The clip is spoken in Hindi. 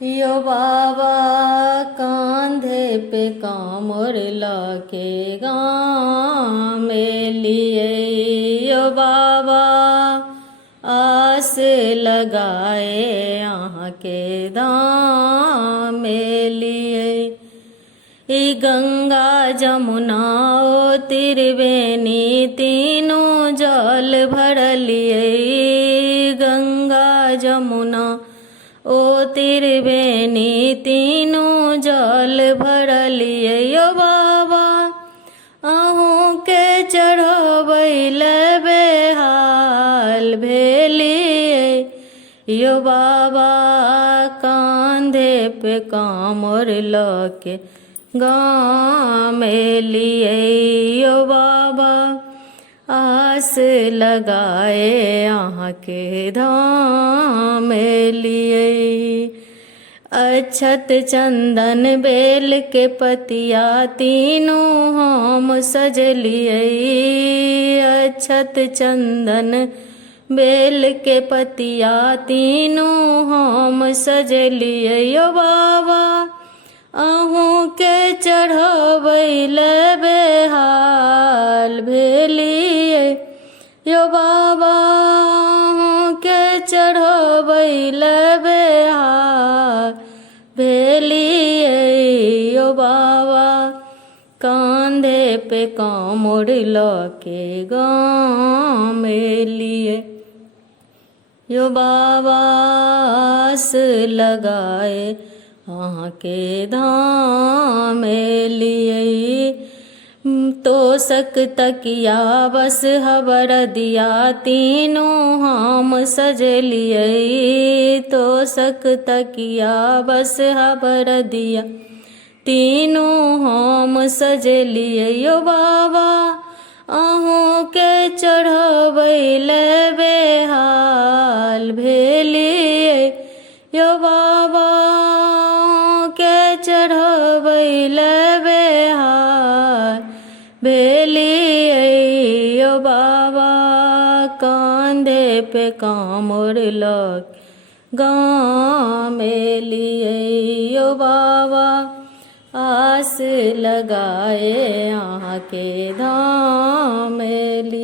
यो बाबा कांधे पे कामर लाके गाँव में लिए, यो बाबा आस लगाए यहाँ के धाम में लिए। ई गंगा जमुना ओ त्रिवेणी तीनों जल भर लिए, गंगा जमुना ओ त्रिवेणी तीनों जल भर लिए। यो बाबा अहूँ के चढ़बैल बेहाल भेलिए, यो बाबा कांधे पे कामर लके गाँव में लिए, यो बाबा आस लगाए यहाँ के धाम में लिए। अक्षत चंदन बेल के पतिया तीनों हम सज लिए, अक्षत चंदन बेल के पतिया तीनों हम सज लिए। यो बाबा अहूँ के चढ़बैल बेहाल भेलिए, यो बाबा अहूँ के चढ़बैल बेहाल भेलिए, यो बाबा कांधे पे कामर लके गाँव में लिए, यो बाबा आस लगाए यहाँ के धाम में लिए। तोसक तकिया बस हबर दिया तीनों हम सज लिए, तोसक तकिया बस हबर दिया तीनों हम सज लिए, यो बाबा अहूँ के चढ़बैल बेहाल भेलिए, यो बाबा के चढ़बैल बेहाल भेलिए, यो बाबा कांधे पे कामर लके गाँव में लिए, यो बाबा आस लगाए यहाँ के धाम में लिए।